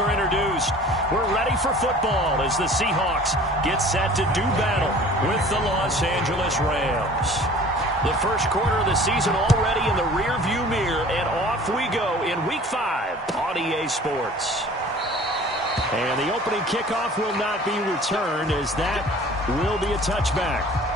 quarterbacks are introduced. We're ready for football as the Seahawks get set to do battle with the Los Angeles Rams. The first quarter of the season already in the rearview mirror, and off we go in Week 5 on EA Sports. And the opening kickoff will not be returned, as that will be a touchback.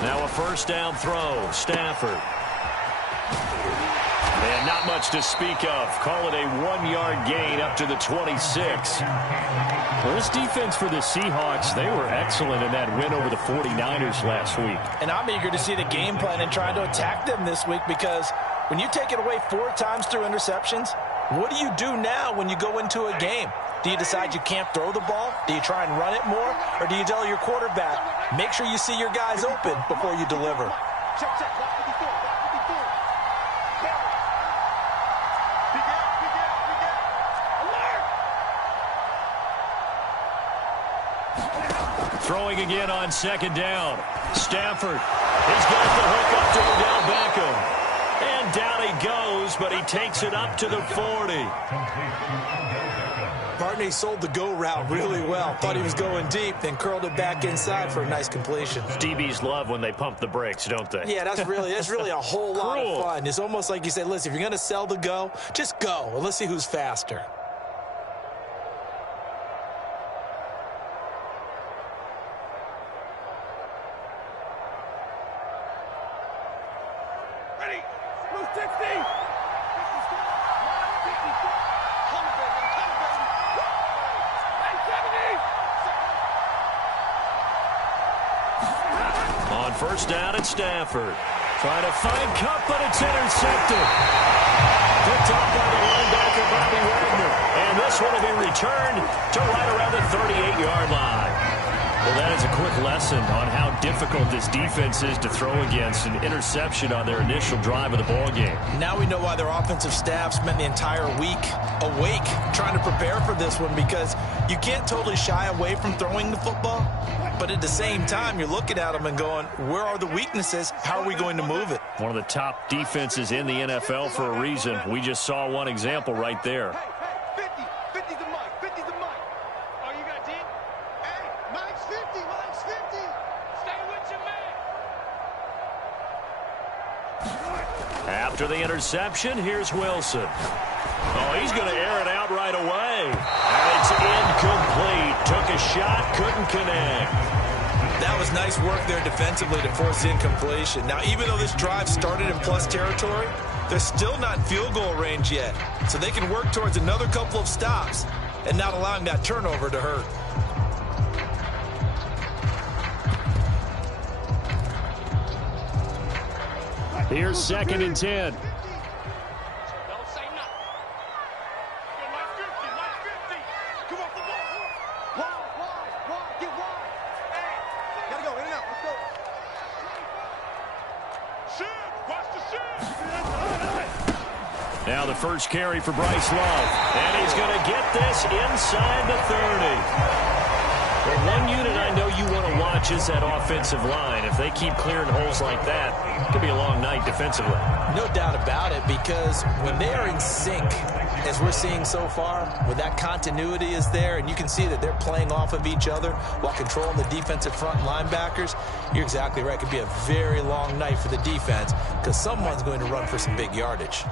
Now a first down throw, Stafford. And not much to speak of. Call it a 1-yard gain up to the 26. Well, this defense for the Seahawks, they were excellent in that win over the 49ers last week. And I'm eager to see the game plan and trying to attack them this week, because when you take it away 4 times through interceptions, what do you do now when you go into a game? Do you decide you can't throw the ball? Do you try and run it more? Or do you tell your quarterback, make sure you see your guys open before you deliver? Throwing again on second down. Stafford. He's got the hook up to Odell Beckham. And down he goes, but he takes it up to the 40. Partney sold the go route really well. Thought he was going deep, then curled it back inside for a nice completion. DBs love when they pump the brakes, don't they? Yeah, that's really a whole lot of fun. It's almost like you say, listen, if you're going to sell the go, just go, and let's see who's faster. First down at Stafford. Trying to find Cup, but it's intercepted. Picked up by the linebacker, Bobby Wagner. And this one will be returned to right around the 38-yard line. Well, that is a quick lesson on how difficult this defense is to throw against. An interception on their initial drive of the ballgame. Now we know why their offensive staff spent the entire week awake trying to prepare for this one, because you can't totally shy away from throwing the football. But at the same time, you're looking at them and going, where are the weaknesses? How are we going to move it? One of the top defenses in the NFL for a reason. We just saw one example right there. Hey, 50's the mic, 50's the mic. Oh, you got 10? Hey, Mike's 50, Mike's 50. Stay with your man. After the interception, here's Wilson. Oh, he's going to air it out right away. And it's incomplete. Took a shot, couldn't connect. That was nice work there defensively to force incompletion. Now, even though this drive started in plus territory, they're still not in field goal range yet. So they can work towards another couple of stops and not allowing that turnover to hurt. Here's 2nd and 10. Now the first carry for Bryce Love. And he's going to get this inside the 30. Well, one unit I know you want to watch is that offensive line. If they keep clearing holes like that, it could be a long night defensively. No doubt about it, because when they are in sync, as we're seeing so far, when that continuity is there, and you can see that they're playing off of each other while controlling the defensive front linebackers, you're exactly right. It could be a very long night for the defense, because someone's going to run for some big yardage.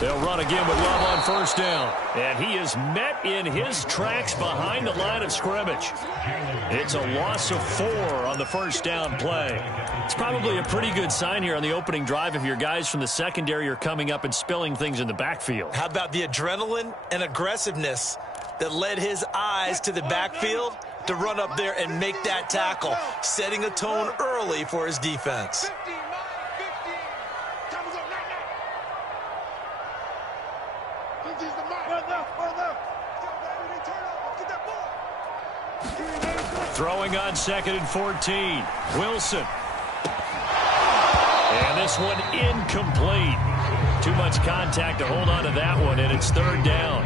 They'll run again with Love on first down. And he is met in his tracks behind the line of scrimmage. It's a loss of 4 on the first down play. It's probably a pretty good sign here on the opening drive if your guys from the secondary are coming up and spilling things in the backfield. How about the adrenaline and aggressiveness that led his eyes to the backfield to run up there and make that tackle, setting a tone early for his defense. Throwing on 2nd and 14. Wilson. And this one incomplete. Too much contact to hold on to that one, and it's 3rd down.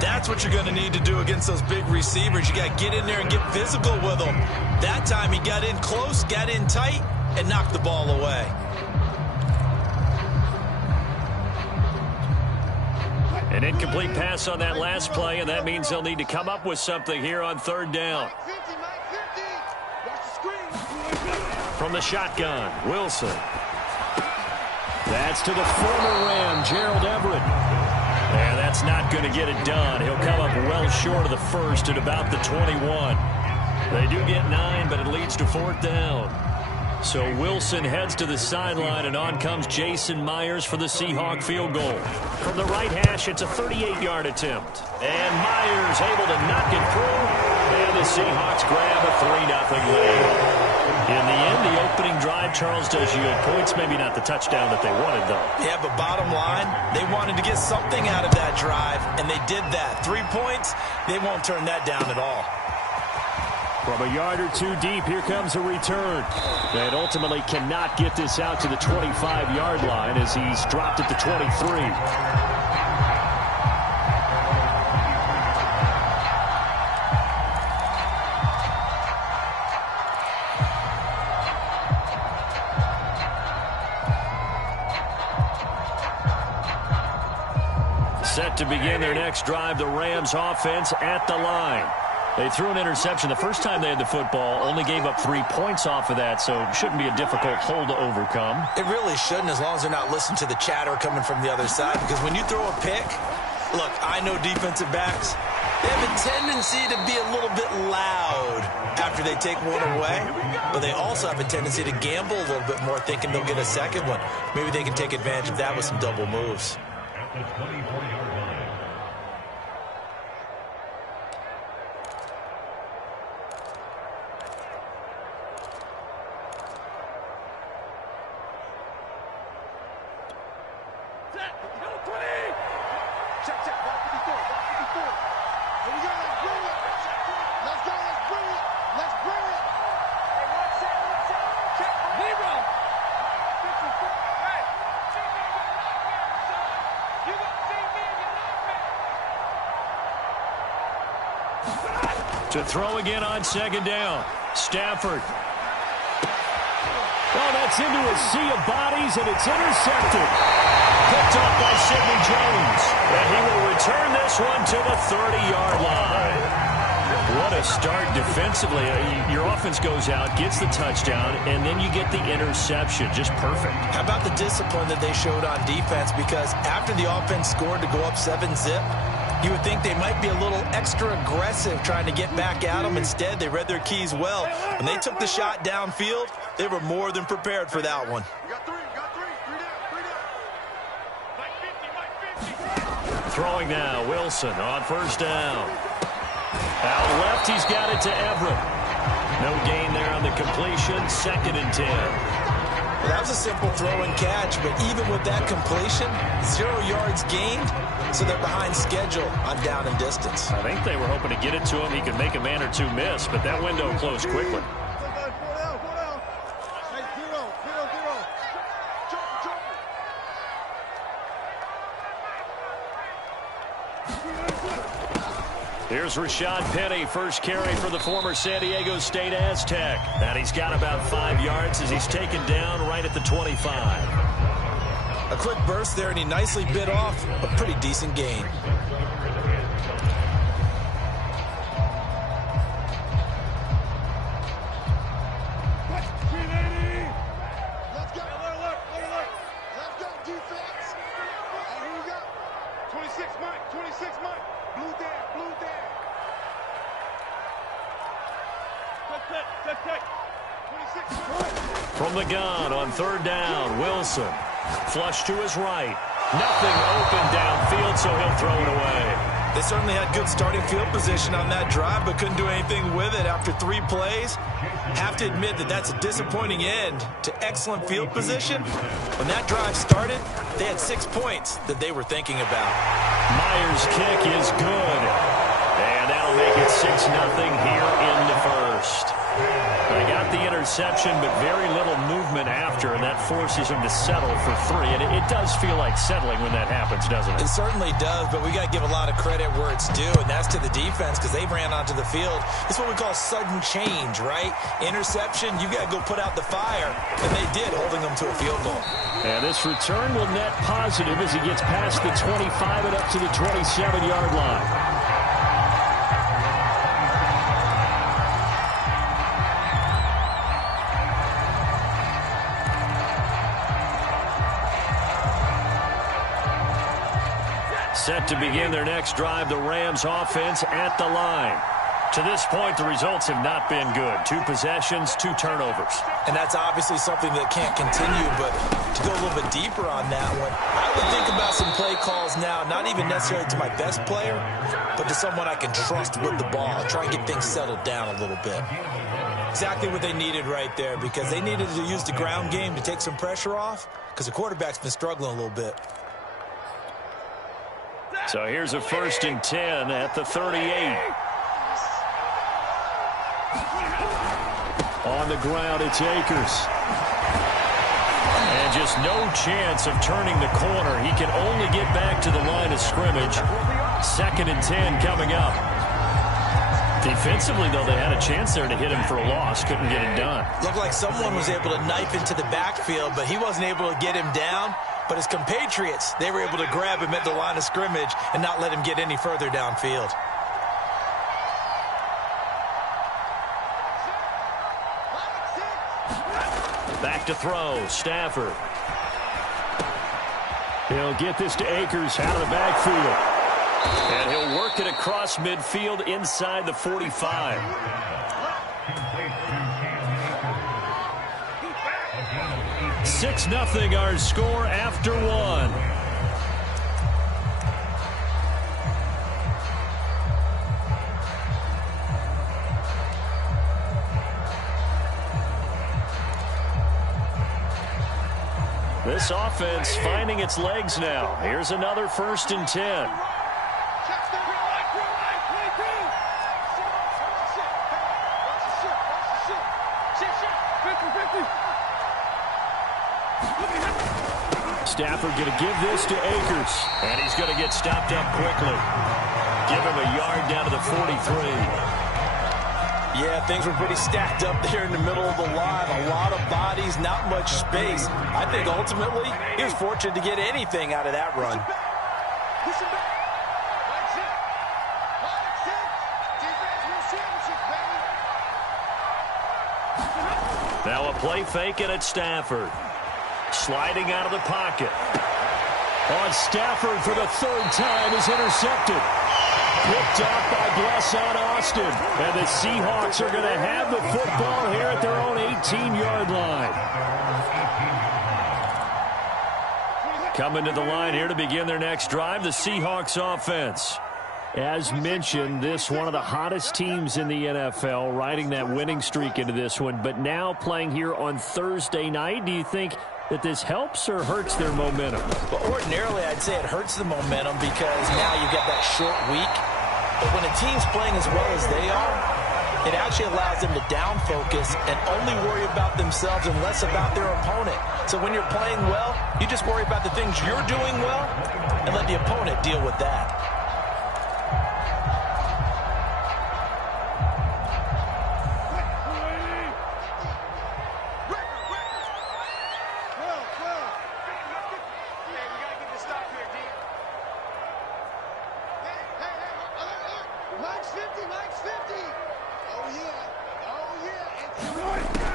That's what you're going to need to do against those big receivers. You got to get in there and get physical with them. That time he got in close, got in tight, and knocked the ball away. An incomplete pass on that last play, and that means they'll need to come up with something here on 3rd down. From the shotgun, Wilson. That's to the former Ram, Gerald Everett. And that's not going to get it done. He'll come up well short of the first at about the 21. They do get 9, but it leads to 4th down. So Wilson heads to the sideline, and on comes Jason Myers for the Seahawk field goal. From the right hash, it's a 38-yard attempt. And Myers able to knock it through, and the Seahawks grab a 3-0 lead. In the end, the opening drive, Charles, does yield points. Maybe not the touchdown that they wanted, though. Yeah, but bottom line, they wanted to get something out of that drive, and they did that. 3 points, they won't turn that down at all. From a yard or 2 deep, here comes a return. And ultimately cannot get this out to the 25-yard line as he's dropped at the 23. Set to begin their next drive, the Rams offense at the line. They threw an interception the first time they had the football, only gave up 3 points off of that, so it shouldn't be a difficult hole to overcome. It really shouldn't, as long as they're not listening to the chatter coming from the other side, because when you throw a pick, look, I know defensive backs, they have a tendency to be a little bit loud after they take one away, but they also have a tendency to gamble a little bit more, thinking they'll get a second one. Maybe they can take advantage of that with some double moves. The 24-yard line. To throw again on 2nd down. Stafford. Oh, that's into a sea of bodies, and it's intercepted. Picked off by Sidney Jones. And he will return this one to the 30-yard line. What a start defensively. Your offense goes out, gets the touchdown, and then you get the interception. Just perfect. How about the discipline that they showed on defense? Because after the offense scored to go up 7-zip, you would think they might be a little extra aggressive trying to get back at them. Instead, they read their keys well. When they took the shot downfield, they were more than prepared for that one. Throwing now, Wilson on first down. Out left, he's got it to Everett. No gain there on the completion, 2nd and 10. Well, that was a simple throw and catch, but even with that completion, 0 yards gained, so they're behind schedule on down and distance. I think they were hoping to get it to him. He could make a man or 2 miss, but that window closed quickly. Here's Rashad Penny, first carry for the former San Diego State Aztec. And he's got about 5 yards as he's taken down right at the 25. A quick burst there, and he nicely bit off a pretty decent gain. Let's go, defense. Here we go. From the gun on third down, Wilson. Flush to his right. Nothing open downfield, so he'll throw it away. They certainly had good starting field position on that drive, but couldn't do anything with it after 3 plays. Have to admit that that's a disappointing end to excellent field position. When that drive started, they had 6 points that they were thinking about. Myers' kick is good. And that'll make it 6-0 here in the first. They got the interception, but very little movement after, and that forces them to settle for 3. And it does feel like settling when that happens, doesn't it? It certainly does, but we got to give a lot of credit where it's due, and that's to the defense because they ran onto the field. It's what we call sudden change, right? Interception, you got to go put out the fire, and they did, holding them to a field goal. And this return will net positive as he gets past the 25 and up to the 27-yard line. Set to begin their next drive, the Rams offense at the line. To this point, the results have not been good. 2 possessions, 2 turnovers. And that's obviously something that can't continue, but to go a little bit deeper on that one, I would think about some play calls now, not even necessarily to my best player, but to someone I can trust with the ball, try and get things settled down a little bit. Exactly what they needed right there, because they needed to use the ground game to take some pressure off, because the quarterback's been struggling a little bit. So here's a 1st and 10 at the 38. On the ground, it's Akers. And just no chance of turning the corner. He can only get back to the line of scrimmage. 2nd and 10 coming up. Defensively, though, they had a chance there to hit him for a loss. Couldn't get it done. Looked like someone was able to knife into the backfield, but he wasn't able to get him down. But his compatriots, they were able to grab him at the line of scrimmage and not let him get any further downfield. Back to throw, Stafford. He'll get this to Akers out of the backfield. And he'll work it across midfield inside the 45. 6-0 our score after 1. This offense finding its legs now. Here's another 1st and 10. Stafford going to give this to Akers. And he's going to get stopped up quickly. Give him a yard down to the 43. Yeah, things were pretty stacked up there in the middle of the line. A lot of bodies, not much space. I think ultimately he was fortunate to get anything out of that run. Now a play fake and it's Stafford. Sliding out of the pocket. On Stafford for the 3rd time is intercepted. Picked off by Blesson Austin. And the Seahawks are going to have the football here at their own 18-yard line. Coming to the line here to begin their next drive, the Seahawks offense. As mentioned, this one of the hottest teams in the NFL, riding that winning streak into this one, but now playing here on Thursday night. Do you think that this helps or hurts their momentum? Well, ordinarily, I'd say it hurts the momentum because now you've got that short week. But when a team's playing as well as they are, it actually allows them to down focus and only worry about themselves and less about their opponent. So when you're playing well, you just worry about the things you're doing well and let the opponent deal with that.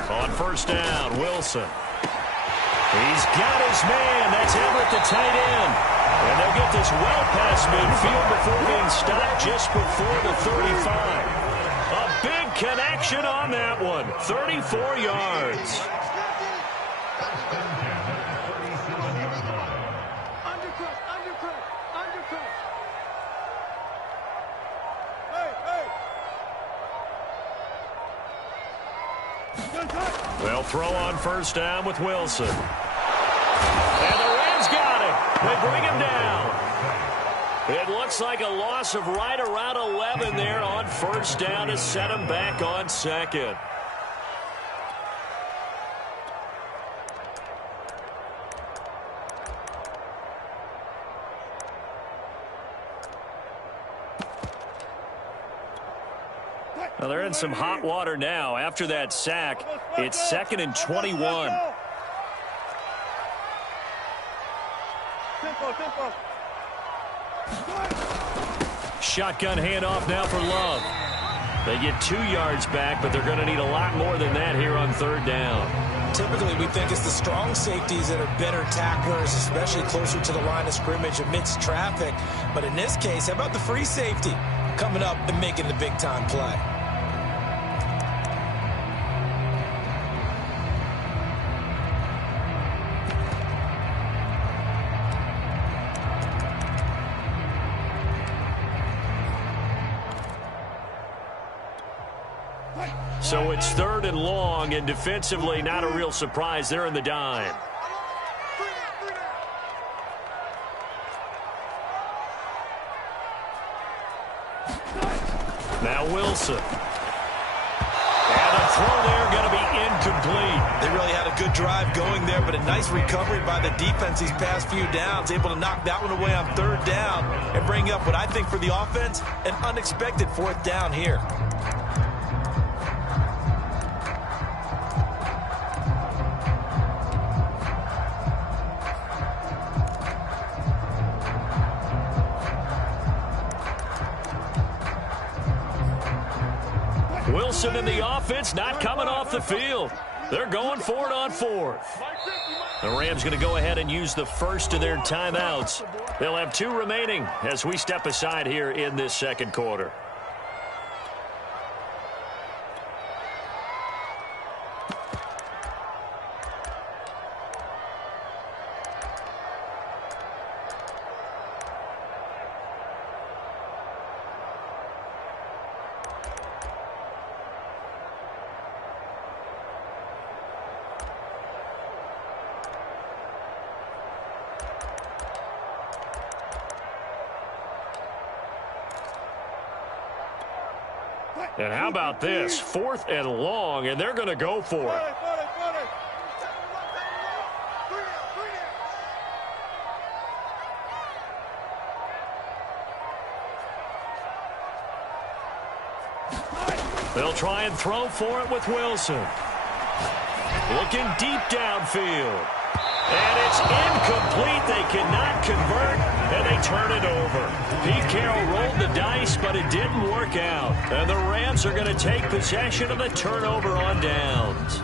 On 1st down, Wilson. He's got his man. That's Everett, the tight end. And they'll get this well past midfield before being stopped just before the 35. A big connection on that one. 34 yards. They'll throw on first down with Wilson. And the Rams got it. They bring him down. It looks like a loss of right around 11 there on first down to set him back on second. Well, they're in some hot water now. After that sack, it's 2nd and 21. Shotgun handoff now for Love. They get 2 yards back, but they're going to need a lot more than that here on third down. Typically, we think it's the strong safeties that are better tacklers, especially closer to the line of scrimmage amidst traffic. But in this case, how about the free safety coming up and making the big-time play? So it's 3rd and long, and defensively, not a real surprise. They're in the dime. Now Wilson. And a throw there going to be incomplete. They really had a good drive going there, but a nice recovery by the defense these past few downs, able to knock that one away on third down and bring up what I think for the offense, an unexpected 4th down here. Wilson and the offense not coming off the field. They're going for it on 4th. The Rams going to go ahead and use the first of their timeouts. They'll have 2 remaining as we step aside here in this second quarter. And how about this? 4th and long, and they're going to go for it. They'll try and throw for it with Wilson. Looking deep downfield. And it's incomplete. They cannot convert, and they turn it over. Pete Carroll rolled the dice, but it didn't work out. And the Rams are going to take possession of the turnover on downs.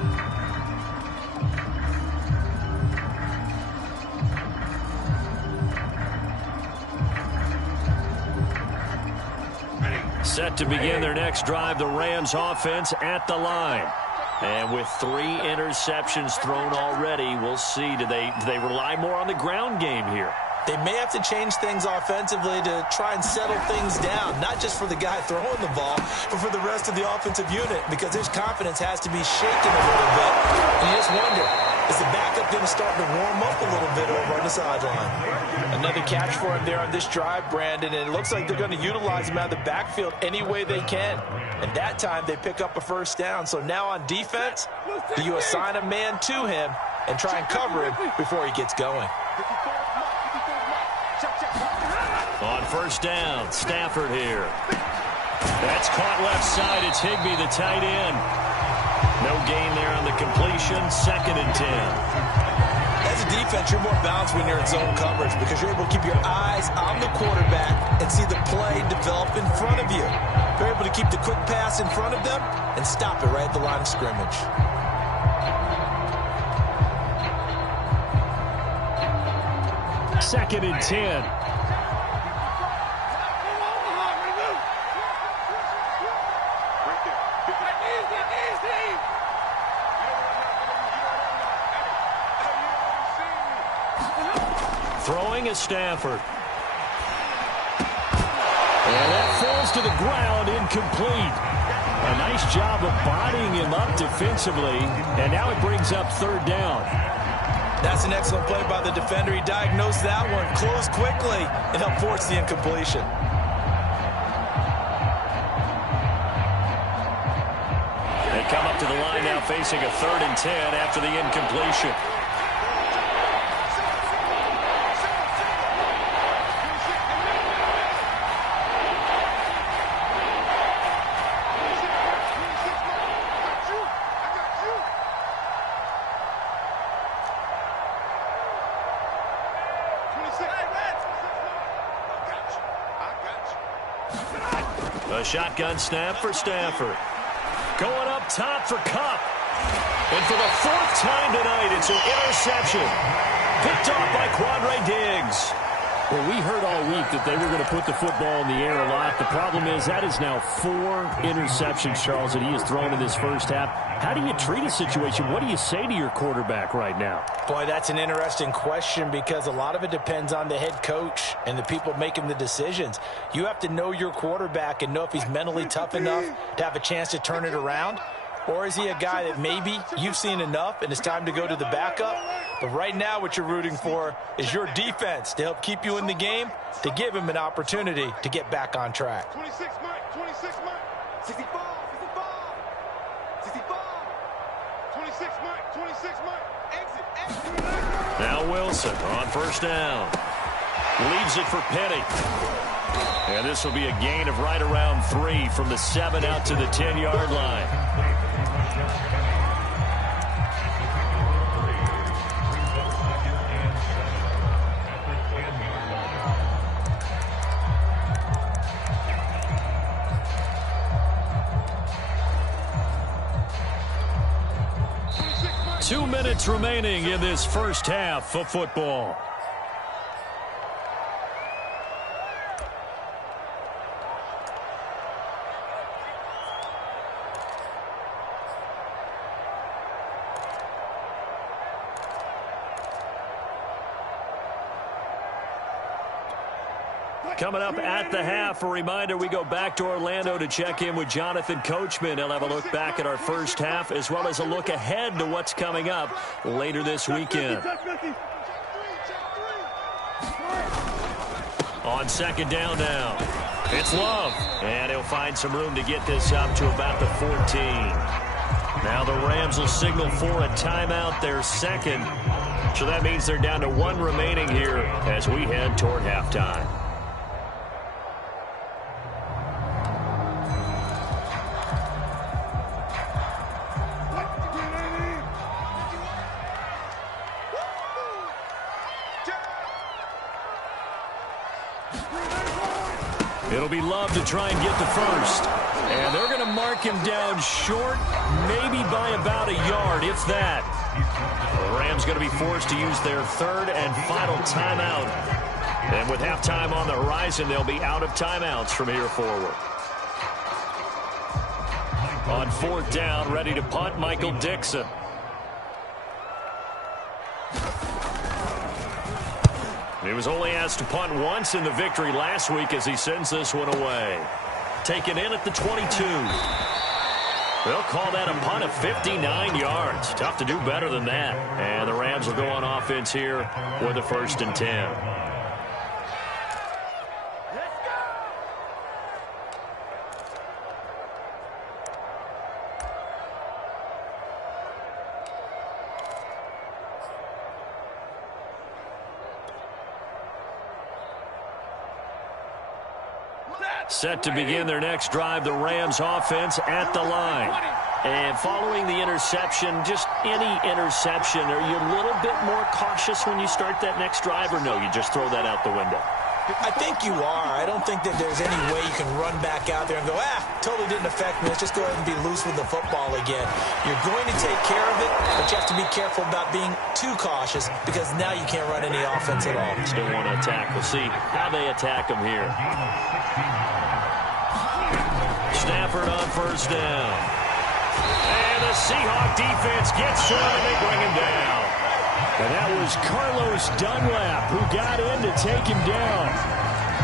Set to begin their next drive, the Rams offense at the line. And with 3 interceptions thrown already, we'll see. Do they rely more on the ground game here? They may have to change things offensively to try and settle things down, not just for the guy throwing the ball, but for the rest of the offensive unit, because his confidence has to be shaken a little bit. And you just wonder, is the backup going to start to warm up a little bit over on the sideline? Another catch for him there on this drive, Brandon, and it looks like they're going to utilize him out of the backfield any way they can. And that time they pick up a first down. So now on defense, do you assign a man to him and try and cover him before he gets going? On first down, Stafford here. That's caught left side. It's Higbee, the tight end. No gain there on the completion. 2nd and 10. As a defense, you're more balanced when you're in zone coverage because you're able to keep your eyes on the quarterback and see the play develop in front of you. You're able to keep the quick pass in front of them and stop it right at the line of scrimmage. Second and 10. Throwing is Stafford. And that falls to the ground, incomplete. A nice job of bodying him up defensively, and now it brings up third down. That's an excellent play by the defender. He diagnosed that one, closed quickly, and helped force the incompletion. They come up to the line now facing a 3rd and 10 after the incompletion. A shotgun snap for Stafford. Going up top for Kupp. And for the 4th time tonight, it's an interception. Picked off by Quandre Diggs. Well, we heard all week that they were going to put the football in the air a lot. The problem is that is now 4 interceptions, Charles, that he has thrown in this first half. How do you treat a situation? What do you say to your quarterback right now? Boy, that's an interesting question because a lot of it depends on the head coach and the people making the decisions. You have to know your quarterback and know if he's mentally tough enough to have a chance to turn it around. Or is he a guy that maybe you've seen enough and it's time to go to the backup? But right now what you're rooting for is your defense to help keep you in the game, to give him an opportunity to get back on track. 26 Mike, 26 Mike, 65, 65, 65, 26 Mike, 26 Mike, exit. Now Wilson on first down. Leaves it for Petty. And this will be a gain of right around 3 from the 7 out to the 10-yard line. 2 minutes remaining in this first half of football. Coming up at the half, a reminder, we go back to Orlando to check in with Jonathan Coachman. He'll have a look back at our first half as well as a look ahead to what's coming up later this weekend. On second down now, it's Love. And he'll find some room to get this up to about the 14. Now the Rams will signal for a timeout, their second. So that means they're down to 1 remaining here as we head toward halftime. It'll be Love to try and get the first. And they're going to mark him down short, maybe by about a yard, if that. The Rams going to be forced to use their 3rd and final timeout. And with halftime on the horizon, they'll be out of timeouts from here forward. On 4th down, ready to punt, Michael Dixon. He was only asked to punt once in the victory last week as he sends this one away. Taken in at the 22. They'll call that a punt of 59 yards. Tough to do better than that. And the Rams will go on offense here with a 1st and 10. Set to begin their next drive, the Rams offense at the line. And following the interception, just any interception, are you a little bit more cautious when you start that next drive, or no, you just throw that out the window? I think you are. I don't think that there's any way you can run back out there and go, totally didn't affect me. Let's just go ahead and be loose with the football again. You're going to take care of it, but you have to be careful about being too cautious because now you can't run any offense at all. Still want to attack. We'll see how they attack them here. Stafford on first down. And the Seahawk defense gets to him and they bring him down. And that was Carlos Dunlap who got in to take him down.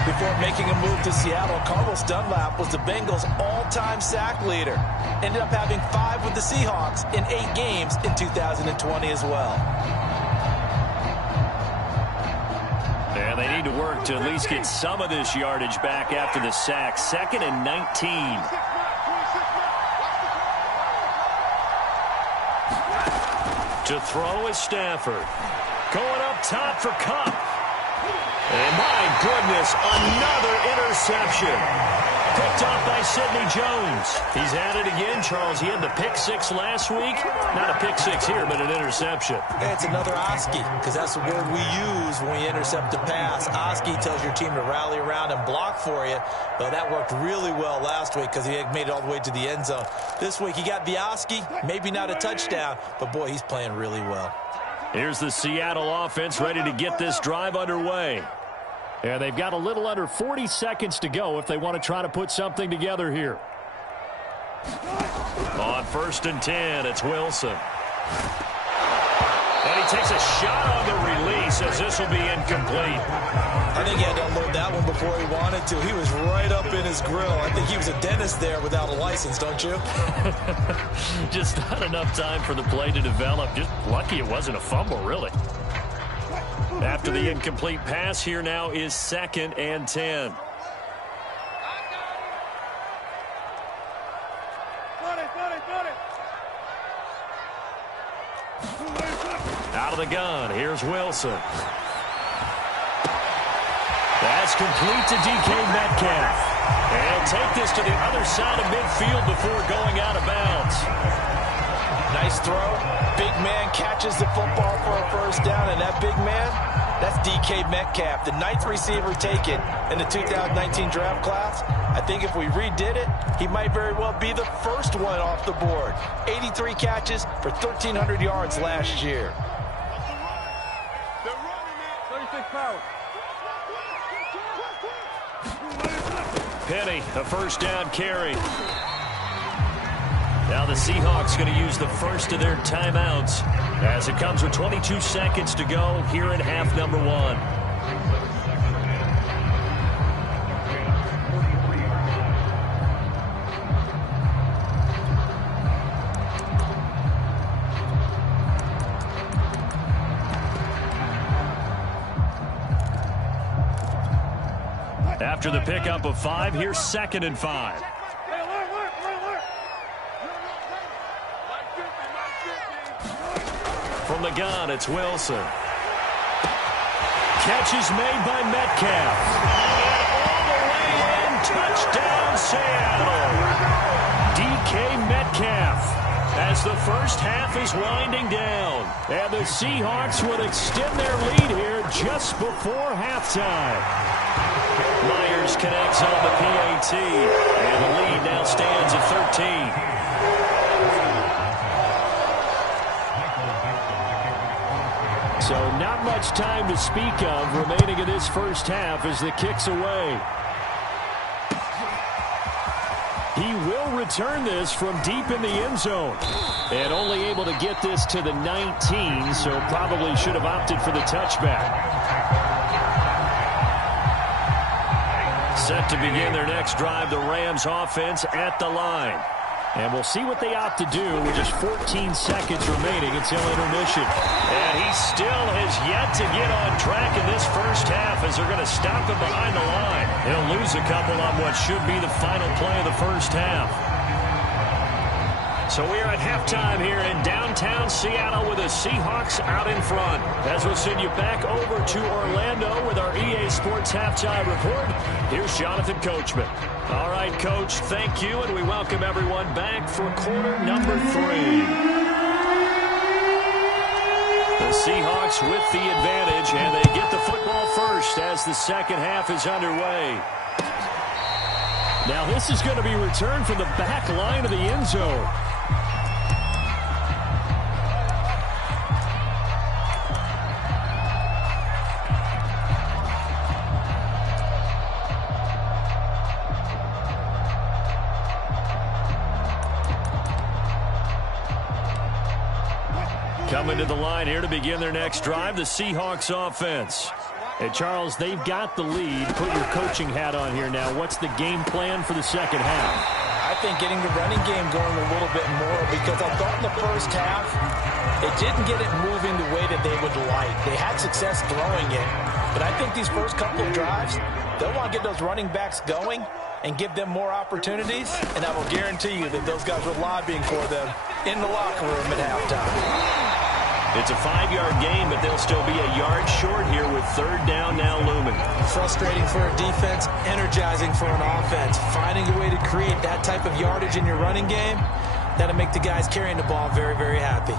Before making a move to Seattle, Carlos Dunlap was the Bengals' all-time sack leader. Ended up having 5 with the Seahawks in 8 games in 2020 as well. And they need to work to at least get some of this yardage back after the sack. 2nd and 19. To throw is Stafford. Going up top for Kupp. And my goodness, another interception. Picked off by Sidney Jones. He's at it again, Charles. He had the pick 6 last week. Not a pick 6 here, but an interception. Yeah, it's another Oski, because that's the word we use when we intercept a pass. Oski tells your team to rally around and block for you. Well, that worked really well last week because he had made it all the way to the end zone. This week he got the Oski, maybe not a touchdown, but boy, he's playing really well. Here's the Seattle offense ready to get this drive underway. And they've got a little under 40 seconds to go if they want to try to put something together here. On 1st and 10, it's Wilson. And he takes a shot on the release as this will be incomplete. I think he had to unload that one before he wanted to. He was right up in his grill. I think he was a dentist there without a license, don't you? Just not enough time for the play to develop. Just lucky it wasn't a fumble, really. After the incomplete pass, here now is 2nd and 10. Out of the gun, here's Wilson. That's complete to DK Metcalf. And take this to the other side of midfield before going out of bounds. Nice throw. Big man catches the football for a 1st down, and that big man, that's DK Metcalf, the 9th receiver taken in the 2019 draft class. I think if we redid it, he might very well be the first one off the board. 83 catches for 1,300 yards last year. Penny, a 1st down carry. Now the Seahawks going to use the first of their timeouts as it comes with 22 seconds to go here in half number 1. After the pickup of 5, here's 2nd and 5. From the gun, it's Wilson. Catch is made by Metcalf. And all the way in, touchdown Seattle. DK Metcalf as the first half is winding down. And the Seahawks would extend their lead here just before halftime. Myers connects on the PAT. And the lead now stands at 13. So not much time to speak of remaining in this first half as the kick's away. He will return this from deep in the end zone. And only able to get this to the 19, so probably should have opted for the touchback. Set to begin their next drive, the Rams offense at the line. And we'll see what they opt to do with just 14 seconds remaining until intermission. And he still has yet to get on track in this first half as they're going to stop him behind the line. He'll lose a couple on what should be the final play of the first half. So we're at halftime here in downtown Seattle with the Seahawks out in front. As we'll send you back over to Orlando with our EA Sports Halftime Report, here's Jonathan Coachman. All right, Coach, thank you, and we welcome everyone back for quarter number 3. The Seahawks with the advantage, and they get the football first as the second half is underway. Now this is going to be returned from the back line of the end zone. Coming to the line here to begin their next drive, the Seahawks offense. Hey, Charles, they've got the lead. Put your coaching hat on here now. What's the game plan for the second half? I think getting the running game going a little bit more, because I thought in the first half it didn't get it moving the way that they would like. They had success throwing it, but I think these first couple of drives, they'll want to get those running backs going and give them more opportunities, and I will guarantee you that those guys were lobbying for them in the locker room at halftime. It's a 5-yard gain, but they'll still be a yard short here with third down now looming. Frustrating for a defense, energizing for an offense. Finding a way to create that type of yardage in your running game, that'll make the guys carrying the ball very, very happy.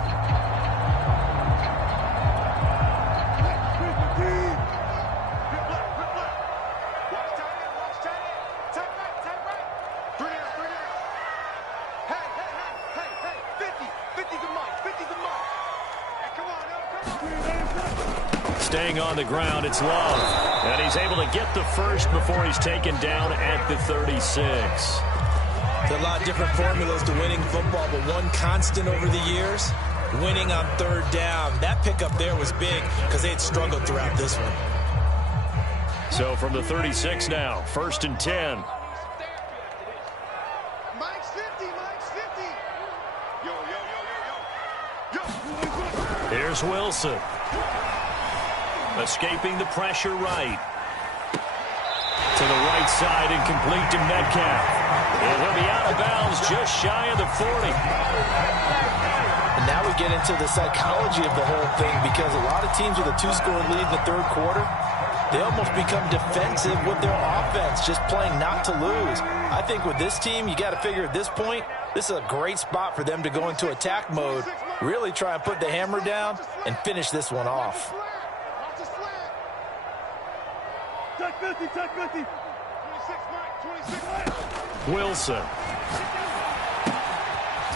Staying on the ground, it's Love. And he's able to get the first before he's taken down at the 36. There's a lot of different formulas to winning football, but one constant over the years, winning on third down. That pickup there was big because they had struggled throughout this one. So from the 36 now, 1st and 10. Mike's 50, Mike's 50. Yo, yo, yo, yo, yo. Here's Wilson. Escaping the pressure right. To the right side and complete to Metcalf. And he'll be out of bounds just shy of the 40. And now we get into the psychology of the whole thing, because a lot of teams with a 2-score lead in the third quarter, they almost become defensive with their offense, just playing not to lose. I think with this team, you got to figure at this point, this is a great spot for them to go into attack mode, really try and put the hammer down and finish this one off. Take 50, take 50. 26, Mike, 26, Mike. Wilson.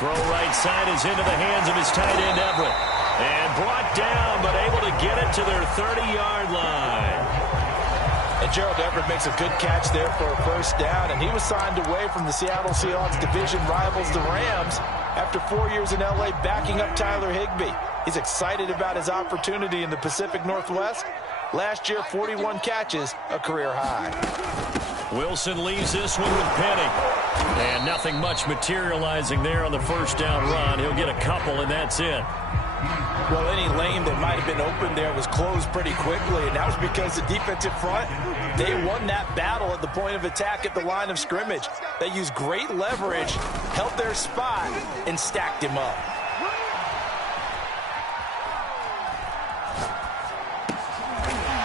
Throw right side is into the hands of his tight end, Everett. And brought down, but able to get it to their 30-yard line. And Gerald Everett makes a good catch there for a first down, and he was signed away from the Seattle Seahawks division rivals, the Rams, after 4 years in L.A. backing up Tyler Higbee. He's excited about his opportunity in the Pacific Northwest. Last year, 41 catches, a career high. Wilson leaves this one with Penny. And nothing much materializing there on the first down run. He'll get a couple, and that's it. Well, any lane that might have been open there was closed pretty quickly, and that was because the defensive front, they won that battle at the point of attack at the line of scrimmage. They used great leverage, held their spot, and stacked him up.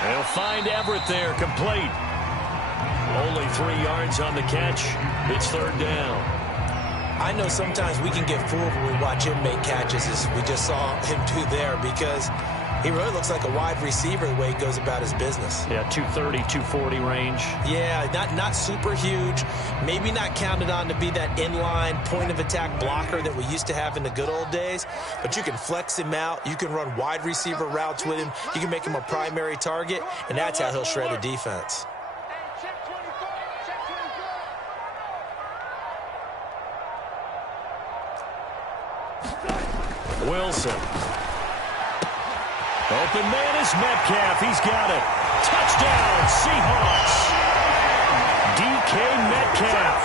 They'll find Everett there, complete. Only 3 yards on the catch. It's third down. I know sometimes we can get fooled when we watch him make catches, as we just saw him do there, because he really looks like a wide receiver the way he goes about his business. Yeah, 230, 240 range. Yeah, not super huge. Maybe not counted on to be that inline point-of-attack blocker that we used to have in the good old days. But you can flex him out. You can run wide receiver routes with him. You can make him a primary target, and that's how he'll shred the defense. Wilson. Open man is Metcalf. He's got it. Touchdown, Seahawks. DK Metcalf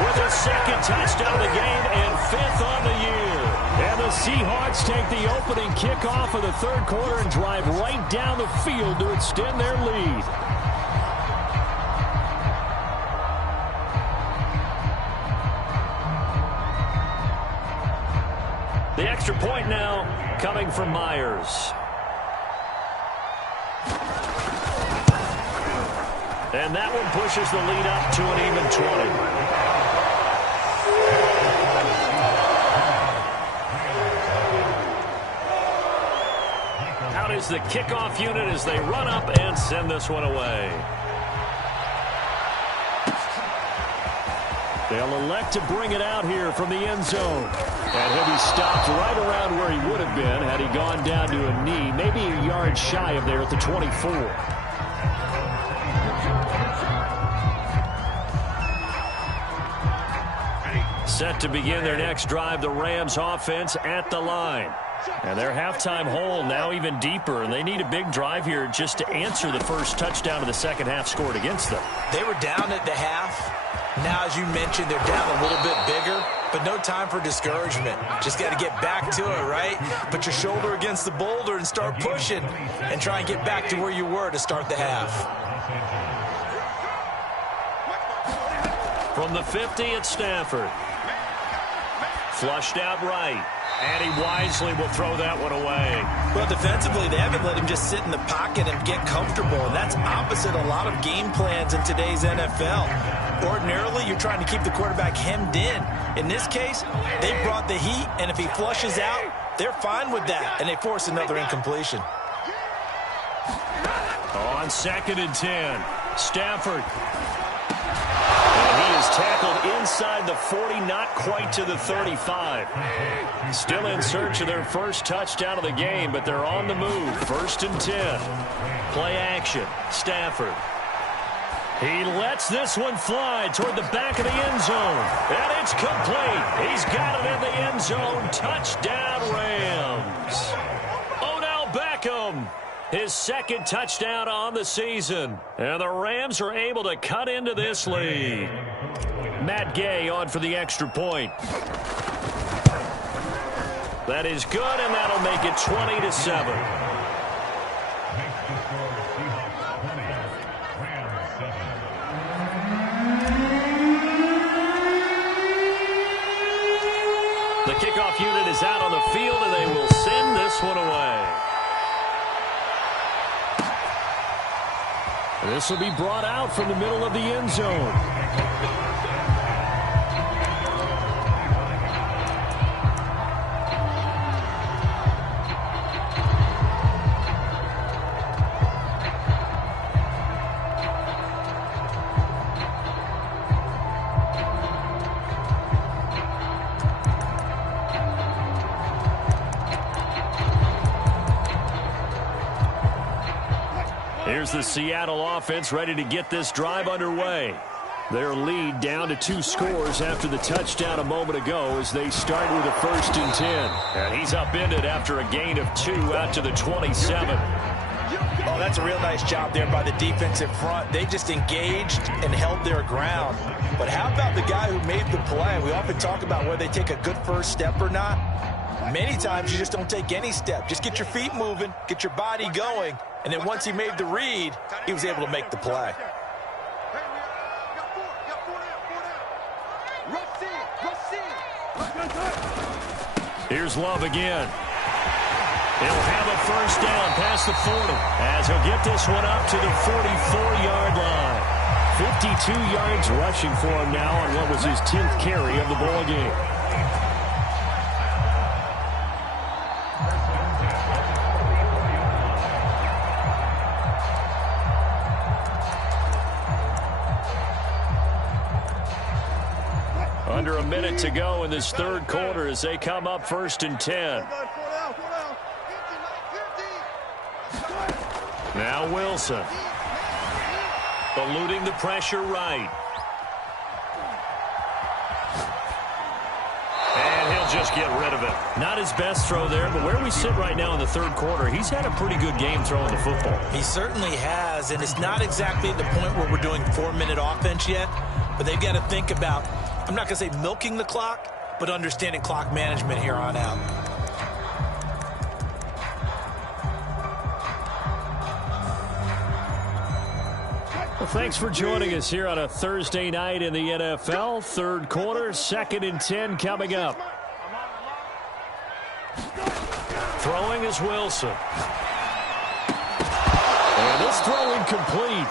with his second touchdown of the game and 5th on the year. And the Seahawks take the opening kickoff of the third quarter and drive right down the field to extend their lead. The extra point now coming from Myers. And that one pushes the lead up to an even 20. Out is the kickoff unit as they run up and send this one away. They'll elect to bring it out here from the end zone. And he'll be stopped right around where he would have been had he gone down to a knee, maybe a yard shy of there at the 24. Set to begin their next drive, the Rams offense at the line. And their halftime hole now even deeper, and they need a big drive here just to answer the first touchdown of the second half scored against them. They were down at the half. Now, as you mentioned, they're down a little bit bigger, but no time for discouragement. Just got to get back to it, right? Put your shoulder against the boulder and start pushing and try and get back to where you were to start the half. From the 50 at Stafford. Flushed out right. And he wisely will throw that one away. Well, defensively, they haven't let him just sit in the pocket and get comfortable, and that's opposite a lot of game plans in today's NFL. Ordinarily, you're trying to keep the quarterback hemmed in. In this case, they brought the heat, and if he flushes out, they're fine with that, and they force another incompletion. On 2nd and 10, Stafford. And he is tackled inside the 40, not quite to the 35. Still in search of their first touchdown of the game, but they're on the move. 1st and 10. Play action. Stafford. He lets this one fly toward the back of the end zone. And it's complete. He's got it in the end zone. Touchdown, Rams. Odell Beckham. His second touchdown on the season. And the Rams are able to cut into this lead. Matt Gay on for the extra point. That is good, and that'll make it 20-7. The kickoff unit is out on the field, and they will send this one away. This will be brought out from the middle of the end zone. Here's the Seattle offense ready to get this drive underway. Their lead down to 2 scores after the touchdown a moment ago as they start with a 1st and 10. And he's upended after a gain of 2 out to the 27. Oh, that's a real nice job there by the defensive front. They just engaged and held their ground. But how about the guy who made the play? We often talk about whether they take a good first step or not. Many times you just don't take any step. Just get your feet moving, get your body going. And then once he made the read, he was able to make the play. Here's Love again. He'll have a first down past the 40 as he'll get this one up to the 44-yard line. 52 yards rushing for him now on what was his 10th carry of the ball game. Under a minute to go in this third quarter as they come up 1st and 10. Now Wilson. Eluding the pressure right. And he'll just get rid of it. Not his best throw there, but where we sit right now in the third quarter, he's had a pretty good game throwing the football. He certainly has, and it's not exactly at the point where we're doing 4-minute offense yet, but they've got to think about, I'm not going to say milking the clock, but understanding clock management here on out. Well, thanks for joining us here on a Thursday night in the NFL. Third quarter, 2nd and 10 coming up. Throwing is Wilson. And this throw incomplete.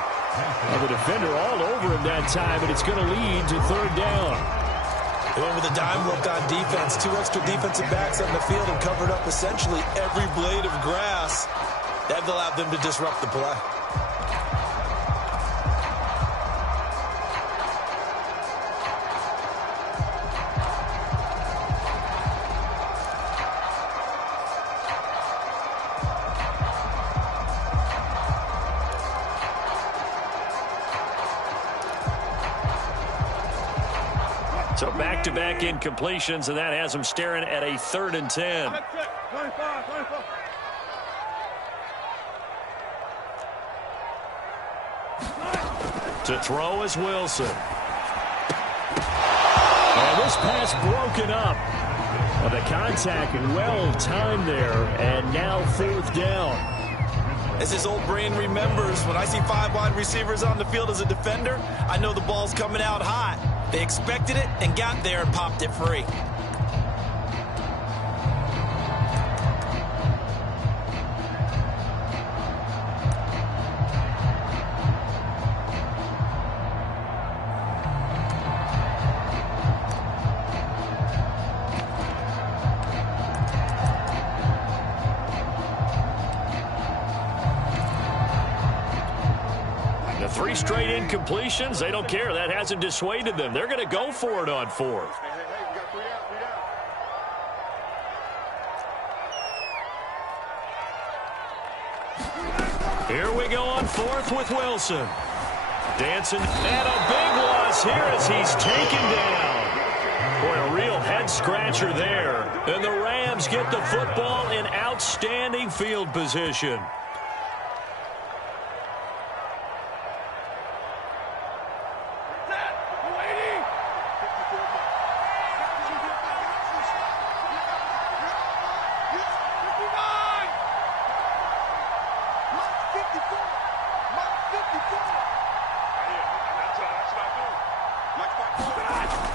The defender all over him that time, and it's going to lead to 3rd down. They went with a dime look on defense. 2 extra defensive backs on the field and covered up essentially every blade of grass. That allowed them to disrupt the play. So back-to-back incompletions, and that has them staring at a 3rd and 10. 25, 25. To throw is Wilson. And this pass broken up. The contact well timed there, and now 4th down. As his old brain remembers, when I see 5 wide receivers on the field as a defender, I know the ball's coming out hot. They expected it and got there and popped it free. The 3 straight incompletions, they don't care. That hasn't dissuaded them. They're going to go for it on 4th. Hey, we got 3 out, 3 out. Here we go on 4th with Wilson. Dancing, and a big loss here as he's taken down. Boy, a real head-scratcher there. And the Rams get the football in outstanding field position.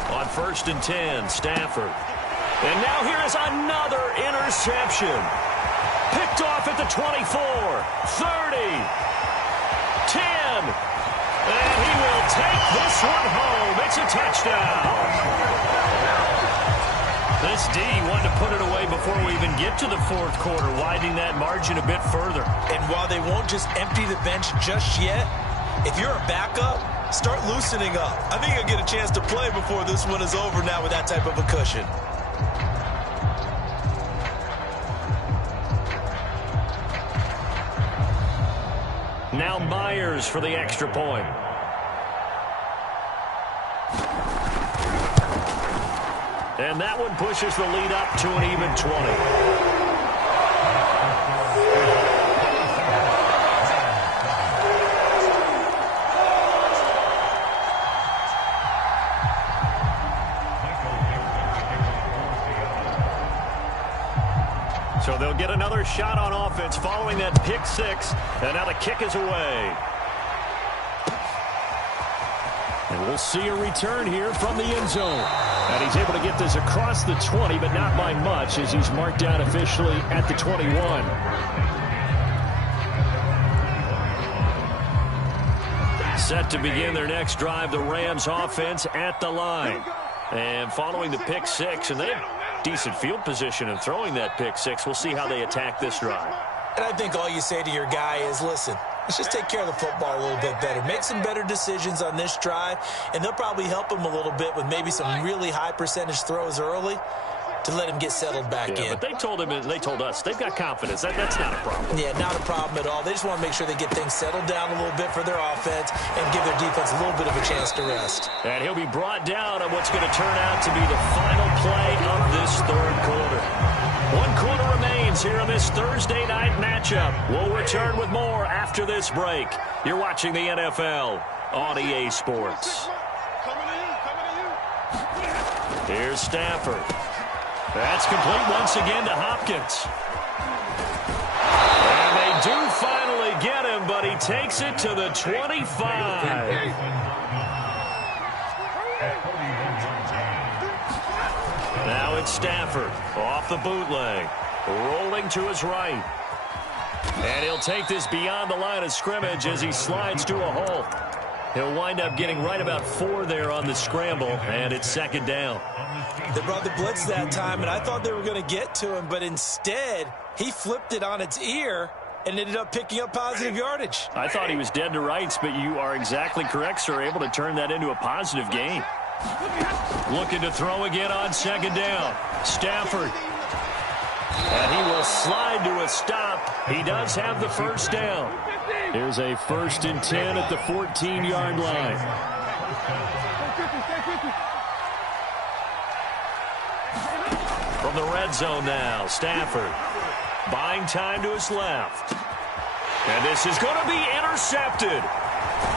On 1st and 10, Stafford. And now here is another interception. Picked off at the 24, 30, 10. And he will take this one home. It's a touchdown. This D wanted to put it away before we even get to the 4th quarter, widening that margin a bit further. And while they won't just empty the bench just yet, if you're a backup, start loosening up. I think you'll get a chance to play before this one is over now with that type of a cushion. Now Myers for the extra point. And that one pushes the lead up to an even 20. So they'll get another shot on offense following that pick 6. And now the kick is away. And we'll see a return here from the end zone. And he's able to get this across the 20, but not by much as he's marked down officially at the 21. Set to begin their next drive, the Rams offense at the line. And following the pick 6, and they have decent field position in throwing that pick 6. We'll see how they attack this drive. And I think all you say to your guy is, listen, let's just take care of the football a little bit better. Make some better decisions on this drive, and they'll probably help him a little bit with maybe some really high percentage throws early to let him get settled back in. But they told him, and they told us, they've got confidence. That's not a problem. Yeah, not a problem at all. They just want to make sure they get things settled down a little bit for their offense and give their defense a little bit of a chance to rest. And he'll be brought down on what's going to turn out to be the final play of this 3rd quarter. 1 quarter remains here in this Thursday night matchup. We'll return with more after this break. You're watching the NFL on EA Sports. Here's Stafford. That's complete once again to Hopkins. And they do finally get him, but he takes it to the 25. Now it's Stafford off the bootleg, rolling to his right. And he'll take this beyond the line of scrimmage as he slides to a hole. He'll wind up getting right about 4 there on the scramble, and it's 2nd down. They brought the blitz that time, and I thought they were going to get to him, but instead, he flipped it on its ear and ended up picking up positive yardage. I thought he was dead to rights, but you are exactly correct, sir, able to turn that into a positive gain. Looking to throw again on 2nd down. Stafford. And he will slide to a stop. He does have the 1st down. Here's a 1st and 10 at the 14-yard line. From the red zone now, Stafford. buying time to his left. And this is going to be intercepted.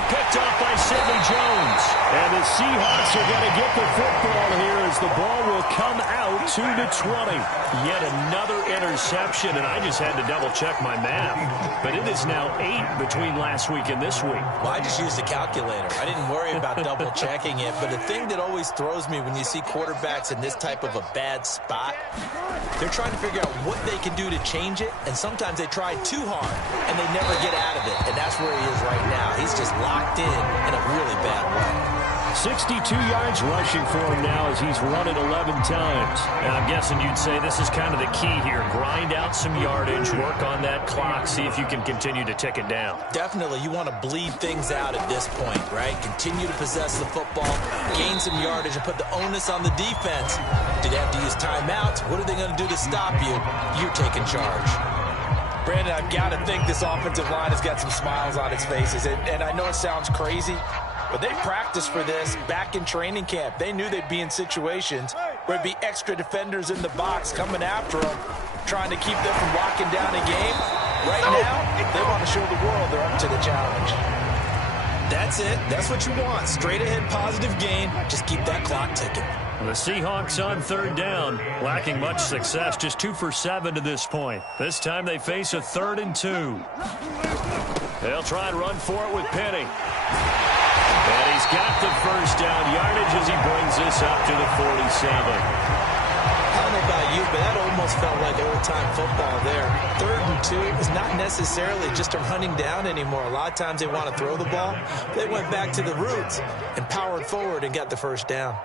Picked off by Sidney Jones. And the Seahawks are going to get the football here as the ball will come out to the 20. Yet another interception, and I just had to double-check my math. But it is now 8 between last week and this week. Well, I just used a calculator. I didn't worry about double-checking it. But the thing that always throws me when you see quarterbacks in this type of a bad spot, they're trying to figure out what they can do to change it, and sometimes they try too hard, and they never get out of it. And that's where he is right now. He's just locked in a really bad way. 62 yards rushing for him now as he's run it 11 times. And I'm guessing you'd say this is kind of the key here. Grind out some yardage, work on that clock, see if you can continue to tick it down. Definitely, you want to bleed things out at this point, right? Continue to possess the football, gain some yardage, and put the onus on the defense. Do they have to use timeouts? What are they going to do to stop you? You're taking charge. Brandon, I've got to think this offensive line has got some smiles on its faces. And I know it sounds crazy, but they practiced for this back in training camp. They knew they'd be in situations where it'd be extra defenders in the box coming after them, trying to keep them from locking down a game. Right now, they want to show the world they're up to the challenge. That's it. That's what you want. Straight ahead positive gain. Just keep that clock ticking. The Seahawks on third down, lacking much success, just 2 for 7 to this point. This time they face a 3rd and 2. They'll try and run for it with Penny. And he's got the first down yardage as he brings this up to the 47. I don't know about you, but that almost felt like old-time football there. 3rd and 2 is not necessarily just a running down anymore. A lot of times they want to throw the ball. They went back to the roots and powered forward and got the first down.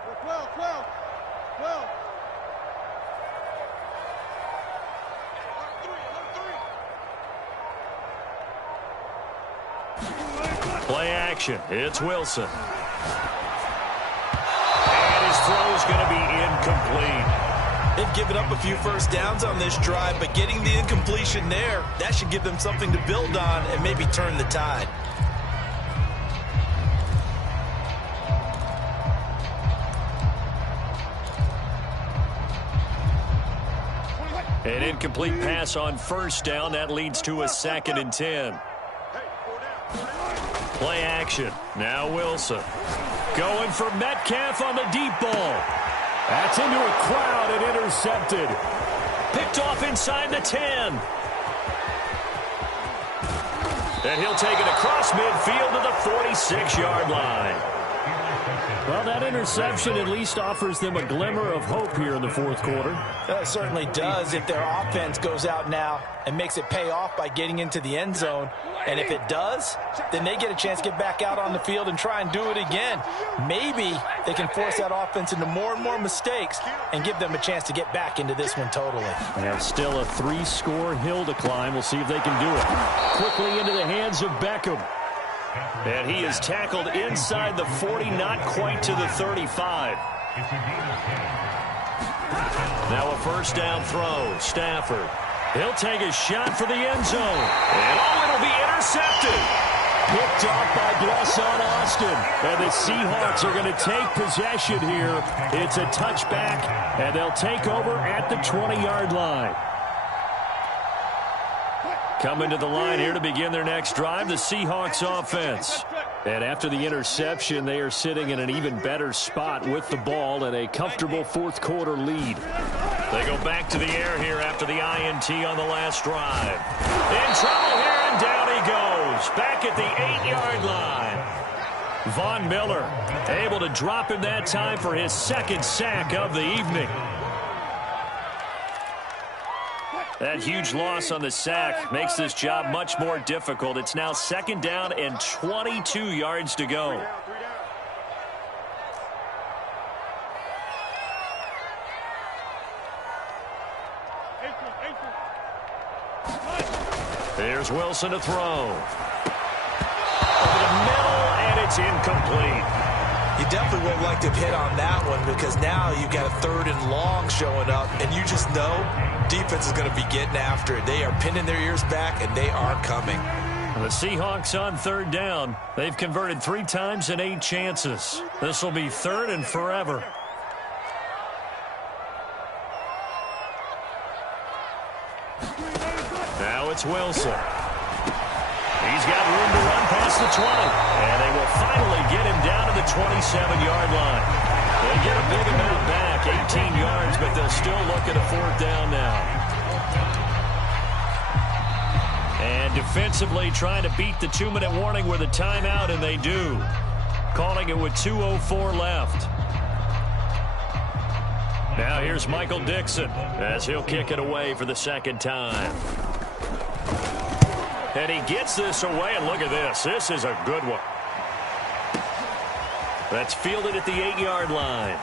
Play action. It's Wilson. And his throw's going to be incomplete. They've given up a few first downs on this drive, but getting the incompletion there, that should give them something to build on and maybe turn the tide. An incomplete pass on first down. That leads to a 2nd and 10. Play action. Now Wilson. Going for Metcalf on the deep ball. That's into a crowd and intercepted. Picked off inside the 10. And he'll take it across midfield to the 46-yard line. Well, that interception at least offers them a glimmer of hope here in the 4th quarter. It certainly does if their offense goes out now and makes it pay off by getting into the end zone. And if it does, then they get a chance to get back out on the field and try and do it again. Maybe they can force that offense into more and more mistakes and give them a chance to get back into this one totally. They have still a 3-score hill to climb. We'll see if they can do it. Quickly into the hands of Beckham. And he is tackled inside the 40, not quite to the 35. Now a first down throw. Stafford. He'll take a shot for the end zone. And it'll be intercepted. Picked off by Blesson Austin. And the Seahawks are going to take possession here. It's a touchback, and they'll take over at the 20-yard line. Coming to the line here to begin their next drive, the Seahawks offense. And after the interception, they are sitting in an even better spot with the ball and a comfortable 4th quarter lead. They go back to the air here after the INT on the last drive. In trouble here, and down he goes. Back at the 8-yard line. Von Miller able to drop him that time for his 2nd sack of the evening. That huge loss on the sack makes this job much more difficult. It's now 2nd down and 22 yards to go. Here's Wilson to throw. Over the middle, and it's incomplete. You definitely would like to have hit on that one because now you've got a 3rd and long showing up, and you just know defense is going to be getting after it. They are pinning their ears back, and they are coming. The Seahawks on 3rd down. They've converted 3 times in 8 chances. This will be 3rd and forever. it's Wilson. He's got room to run past the 20. And they will finally get him down to the 27-yard line. They get a big amount back, 18 yards, but they'll still look at a 4th down now. And defensively trying to beat the 2-minute warning with a timeout, and they do. Calling it with 2:04 left. Now here's Michael Dixon as he'll kick it away for the 2nd time. And he gets this away, and look at this. This is a good one. That's fielded at the 8-yard line.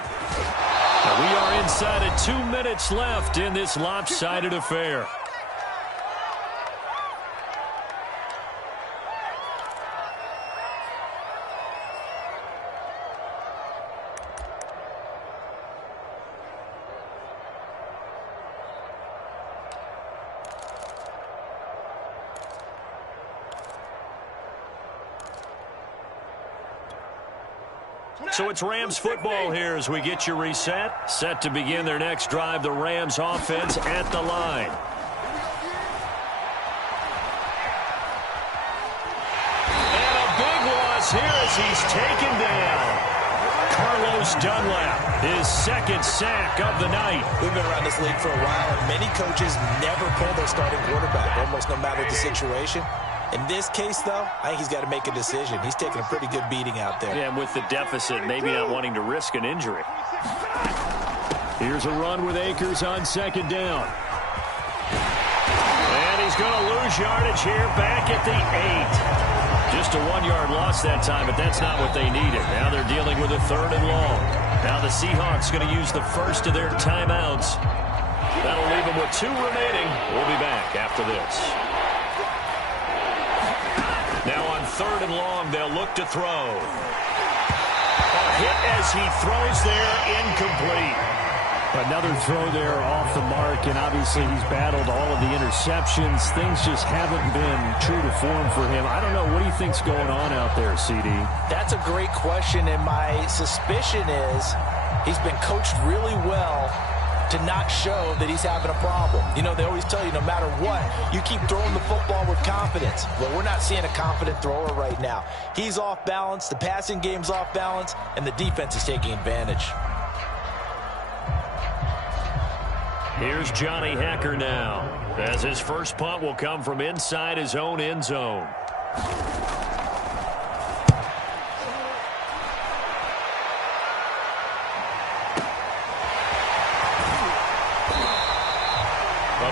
And we are inside of 2 minutes left in this lopsided affair. So it's Rams football here as we get you reset. Set to begin their next drive. The Rams offense at the line. And a big loss here as he's taken down. Carlos Dunlap, his 2nd sack of the night. We've been around this league for a while, and many coaches never pull their starting quarterback, almost no matter the situation. In this case, though, I think he's got to make a decision. He's taking a pretty good beating out there. Yeah, and with the deficit, maybe not wanting to risk an injury. Here's a run with Akers on 2nd down. And he's going to lose yardage here back at the 8. Just a 1-yard loss that time, but that's not what they needed. Now they're dealing with a 3rd and long. Now the Seahawks going to use the first of their timeouts. That'll leave them with 2 remaining. We'll be back after this. Now on 3rd and long, they'll look to throw. A hit as he throws there, incomplete. Another throw there off the mark, and obviously he's battled all of the interceptions. Things just haven't been true to form for him. I don't know. What do you think's going on out there, CD? That's a great question, and my suspicion is he's been coached really well to not show that he's having a problem. You know, they always tell you no matter what, you keep throwing the football with confidence. Well, we're not seeing a confident thrower right now. He's off balance, the passing game's off balance, and the defense is taking advantage. Here's Johnny Hecker now, as his first punt will come from inside his own end zone.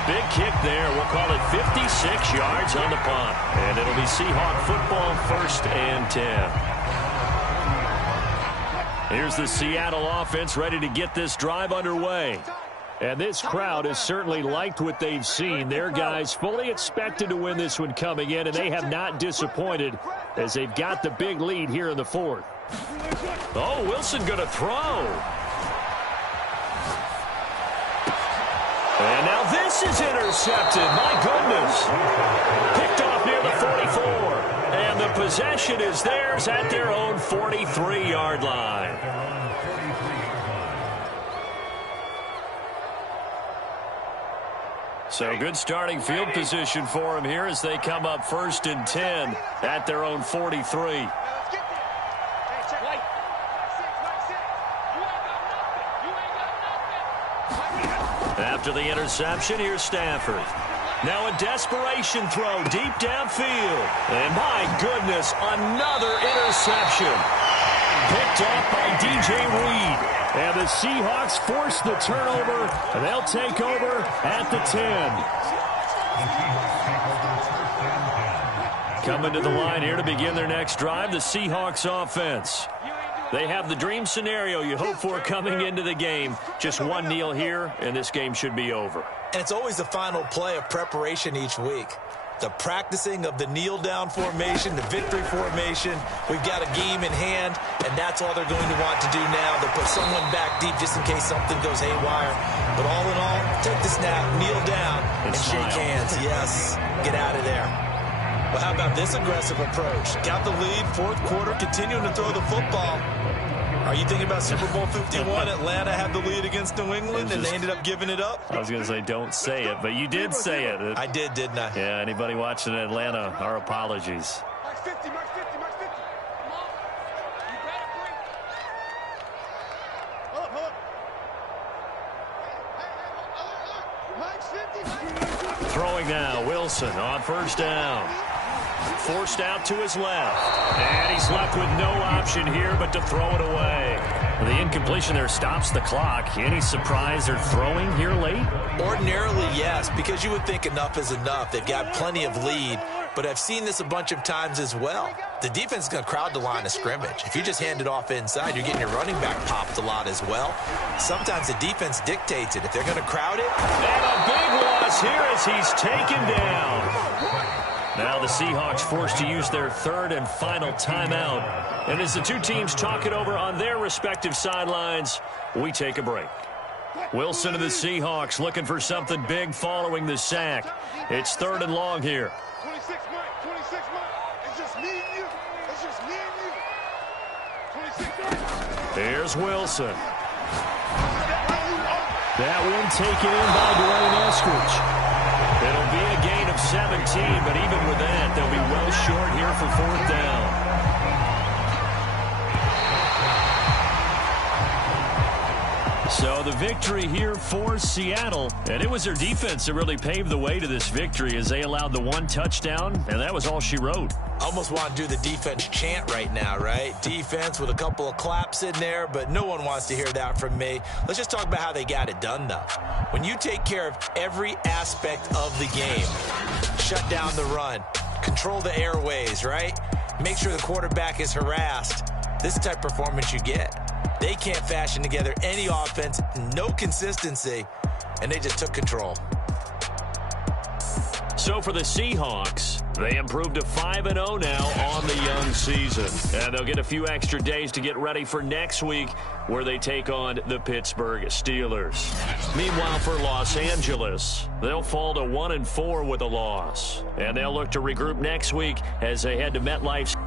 Big kick there. We'll call it 56 yards on the punt. And it'll be Seahawk football, 1st and 10. Here's the Seattle offense ready to get this drive underway. And this crowd has certainly liked what they've seen. Their guys fully expected to win this one coming in, and they have not disappointed as they've got the big lead here in the 4th. Oh, Wilson going to throw. And now this is intercepted. My goodness. Picked off near the 44. And the possession is theirs at their own 43-yard line. So good starting field position for them here as they come up 1st and 10 at their own 43. After the interception, here's Stafford. Now a desperation throw deep downfield. And my goodness, another interception. Picked off by DJ Reed. And the Seahawks force the turnover, and they'll take over at the 10. Coming to the line here to begin their next drive, the Seahawks offense. They have the dream scenario you hope for coming into the game. Just one kneel here, and this game should be over. And it's always the final play of preparation each week. The practicing of the kneel-down formation, the victory formation. We've got a game in hand, and that's all they're going to want to do now. They'll put someone back deep just in case something goes haywire. But all in all, take the snap, kneel down, and shake hands. Yes, get out of there. Well, how about this aggressive approach? Got the lead, 4th quarter, continuing to throw the football. Are you thinking about Super Bowl 51? Atlanta had the lead against New England, and they ended up giving it up? I was going to say don't say it, but you did say it. I did, didn't I? Yeah, anybody watching Atlanta, our apologies. Mark 50, Mark 50, Mark 50. Come on. You better bring. Hold up. Hey, Mike's 50, Mike's 50. Throwing now, Wilson on first down. Forced out to his left. And he's left with no option here but to throw it away. The incompletion there stops the clock. Any surprise they're throwing here late? Ordinarily, yes, because you would think enough is enough. They've got plenty of lead, but I've seen this a bunch of times as well. The defense is going to crowd the line of scrimmage. If you just hand it off inside, you're getting your running back popped a lot as well. Sometimes the defense dictates it. If they're going to crowd it. And a big loss here as he's taken down. Now the Seahawks forced to use their third and final timeout. And as the two teams talk it over on their respective sidelines, we take a break. Wilson and the Seahawks looking for something big following the sack. It's third and long here. 26 Mike, 26 Mike. It's just me and you. It's just me and you. 26 Mike. Here's Wilson. That one taken in by Dwayne Eskridge. It'll be a gain of 17, but even with that, they'll be well short here for fourth down. So the victory here for Seattle, and it was their defense that really paved the way to this victory as they allowed the one touchdown, and that was all she wrote. Almost want to do the defense chant right now, right? Defense with a couple of claps in there, but no one wants to hear that from me. Let's just talk about how they got it done, though. When you take care of every aspect of the game, shut down the run, control the airways, right? Make sure the quarterback is harassed. This is the type of performance you get. They can't fashion together any offense, no consistency, and they just took control. So for the Seahawks, they improved to 5-0 now on the young season. And they'll get a few extra days to get ready for next week where they take on the Pittsburgh Steelers. Meanwhile, for Los Angeles, they'll fall to 1-4 with a loss. And they'll look to regroup next week as they head to MetLife's.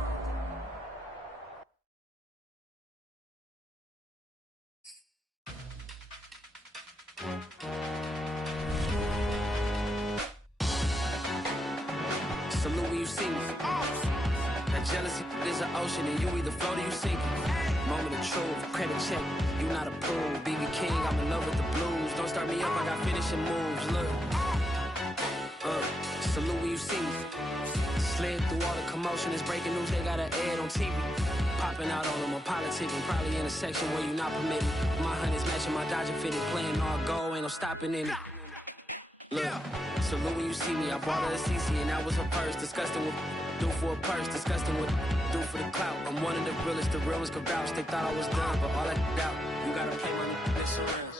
Salute when you see me. That jealousy is an ocean and you either float or you sink. Moment of truth, credit check, you not approved. BB King, I'm in love with the blues. Don't start me up, I got finishing moves. Look, salute when you see me. Slid through all the commotion, it's breaking news, they got an ad on TV. Popping out on them, I'm politicking, probably in a section where you not permitted. My honey's matching my Dodger fitted, playing all goal, ain't no stopping in it. Look, salute when you see me. I bought her a CC and that was her purse. Disgusting what do for a purse. Disgusting what do for the clout. I'm one of the realest. The real ones could vouch. They thought I was done, but all I doubt. You gotta play my next around.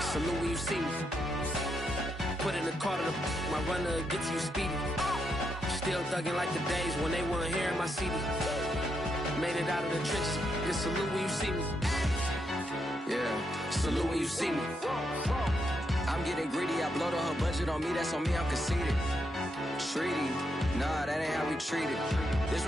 Salute when you see me. Put in the car to my runner gets you speedy. Still thugging like the days when they weren't here in my CD. Made it out of the trenches. Just salute when you see me. Yeah, salute when you see me. I'm getting greedy, I blow to her budget on me, that's on me, I'm conceited. Treaty, nah, that ain't how we treat it. This